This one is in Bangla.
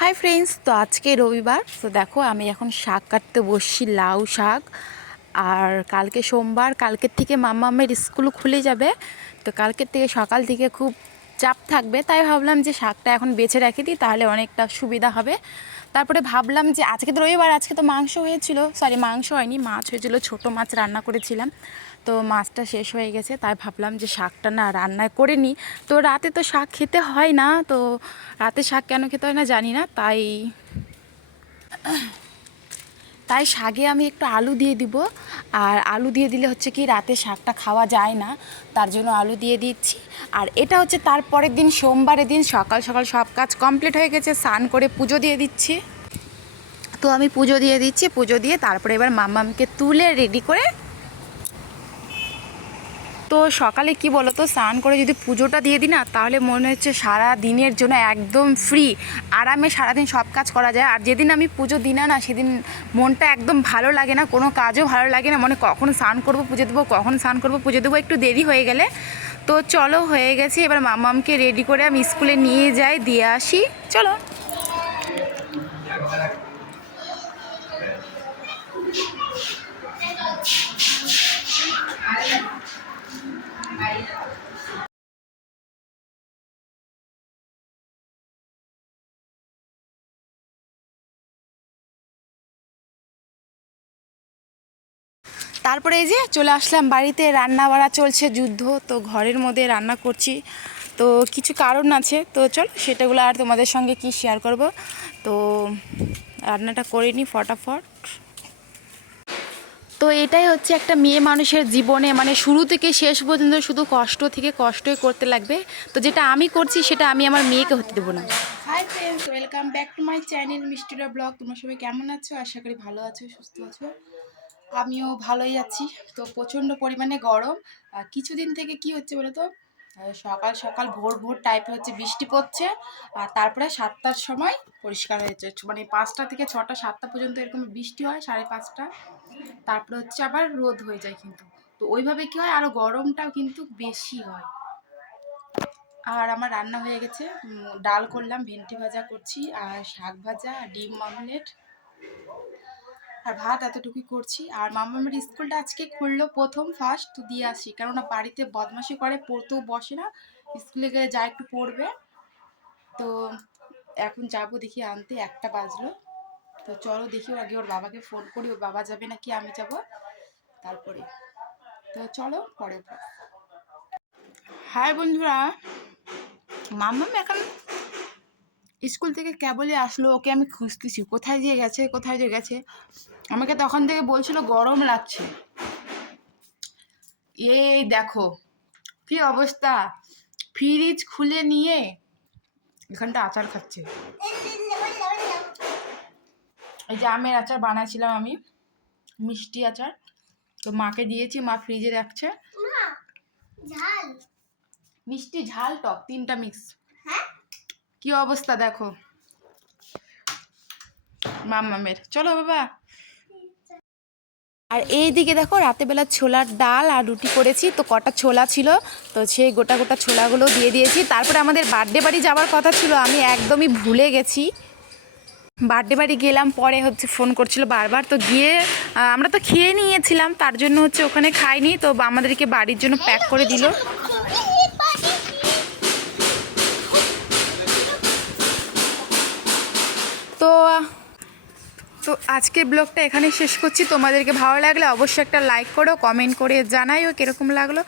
হাই ফ্রেন্ডস, তো আজকে রবিবার। তো দেখো আমি এখন শাক কাটতে বসছি, লাউ শাক। আর কালকে সোমবার, কালকের থেকে মাম্মামের স্কুল খুলে যাবে। তো কালকের থেকে সকাল থেকে খুব চাপ থাকবে, তাই ভাবলাম যে শাকটা এখন বেছে রেখে দিই, তাহলে অনেকটা সুবিধা হবে। তারপরে ভাবলাম যে আজকে তো রবিবার, আজকে তো মাংস হয়েছিল, মাংস হয়নি, মাছ হয়েছিল, ছোট মাছ রান্না করেছিলাম। তো মাছটা শেষ হয়ে গেছে, তাই ভাবলাম যে শাকটা না রান্না করে নিই। তো রাতে তো শাক খেতে হয় না, তো রাতে শাক কেন খেতে হয় না জানি না, তাই তাই শাকে আমি একটু আলু দিয়ে দিব। আর আলু দিয়ে দিলে হচ্ছে কি রাতে শাকটা খাওয়া যায় না, তার জন্য আলু দিয়ে দিচ্ছি। আর এটা হচ্ছে তারপরের দিন, সোমবারের দিন সকাল সকাল সব কাজ কমপ্লিট হয়ে গেছে, স্নান করে পুজো দিয়ে দিচ্ছি। তো আমি পুজো দিয়ে দিচ্ছি, পুজো দিয়ে তারপরে এবার মাম্মামকে তুলে রেডি করে। তো সকালে কি বলো তো, স্নান করে যদি পুজোটা দিয়ে দিই না, তাহলে মনে হচ্ছে সারা দিনের জন্য একদম ফ্রি, আরামে সারাদিন সব কাজ করা যায়। আর যেদিন আমি পুজো দিই না, সেদিন মনটা একদম ভালো লাগে না, কোনো কাজও ভালো লাগে না, মানে কখন স্নান করবো পুজো দেবো, কখন স্নান করবো পুজো দেবো, একটু দেরি হয়ে গেলে। তো চলো, হয়ে গেছি, এবার মাম্মামকে রেডি করে আমি স্কুলে নিয়ে যাই, দিয়ে আসি, চলো। তারপরে এই যে চলে আসলাম বাড়িতে, রান্না বাড়া চলছে যুদ্ধ, তো ঘরের মধ্যে রান্না করছি। তো কিছু কারণ আছে, তো চলো সেটাগুলো আর তোমাদের সঙ্গে কি শেয়ার করব। তো রান্নাটা করে নিই ফটাফট। তো এটাই হচ্ছে একটা মেয়ে মানুষের জীবনে, মানে শুরু থেকে শেষ পর্যন্ত শুধু কষ্ট থেকে কষ্টই করতে লাগবে। তো যেটা আমি করছি সেটা আমি আমার মেয়েকে হতে দেবো না। Hi friends, welcome back to my channel মিষ্টিরা ব্লগ। তোমরা সবাই কেমন আছো? আশা করি ভালো আছো, সুস্থ আছো। আমিও ভালোই আছি। তো প্রচণ্ড পরিমাণে গরম। কিছুদিন থেকে কি হচ্ছে বলো তো, সকাল সকাল ভোর ভোর টাইপের হচ্ছে বৃষ্টি পড়ছে, আর তারপরে 7টার সময় পরিষ্কার হয়েছে, মানে 5টা থেকে 6টা 7টা পর্যন্ত এরকম বৃষ্টি হয়, 5:30। তারপরে হচ্ছে আবার রোদ হয়ে যায় কিন্তু। তো ওইভাবে কি হয়, আরও গরমটাও কিন্তু বেশি হয়। আর আমার রান্না হয়ে গেছে, ডাল করলাম, ভেন্ডি ভাজা করছি, আর শাক ভাজা, ডিম অমলেট, আর ভাত, এতটুকুই করছি। আর মামামের স্কুলটা আজকে খুললো, প্রথম ফার্স্ট, তো দিয়ে আসি, কেননা বাড়িতে বদমাশি করে, পড়তেও বসে না, স্কুলে গেলে যা একটু পড়বে। তো এখন যাবো দেখি আনতে, 1টা বাজলো। তো চলো দেখি, আগে ওর বাবাকে ফোন করি, ওর বাবা যাবে নাকি আমি যাব, তারপরে। তো চলো পরে। হাই বন্ধুরা, মাম্মাম এখন স্কুল থেকে কেবলই আসলো, ওকে আমি খুঁজতেছি কোথায় দিয়ে গেছে, কোথায় দিয়ে গেছে। আমাকে তখন থেকে বলছিল গরম লাগছে। এই দেখো কি অবস্থা, ফ্রিজ খুলে নিয়ে এখানটা আচার খাচ্ছে। এই যে আমের আচার বানাইছিলাম আমি, মিষ্টি আচার, তো মাকে দিয়েছি, মা ফ্রিজে রাখছে। মিষ্টি ঝাল টক 3টা মিক্স। কি অবস্থা দেখো মাম্মামের। চলো বাবা। আর এইদিকে দেখো রাতেবেলা ছোলার ডাল আর রুটি করেছি, তো কটা ছোলা ছিল, তো সেই গোটা গোটা ছোলাগুলো দিয়ে দিয়েছি। তারপরে আমাদের বার্থডে বাড়ি যাওয়ার কথা ছিল, আমি একদমই ভুলে গেছি। বার্থডে বাড়ি গেলাম, পরে হচ্ছে ফোন করছিল বারবার, তো গিয়ে আমরা তো খেয়ে নিয়েছিলাম, তার জন্য হচ্ছে ওখানে খাইনি, তো আমাদেরকে বাড়ির জন্য প্যাক করে দিল। তো তো আজকের ব্লগটা এখানে শেষ করছি। তোমাদেরকে ভালো লাগলে অবশ্যই একটা লাইক করো, কমেন্ট করে জানাইও কীরকম লাগলো।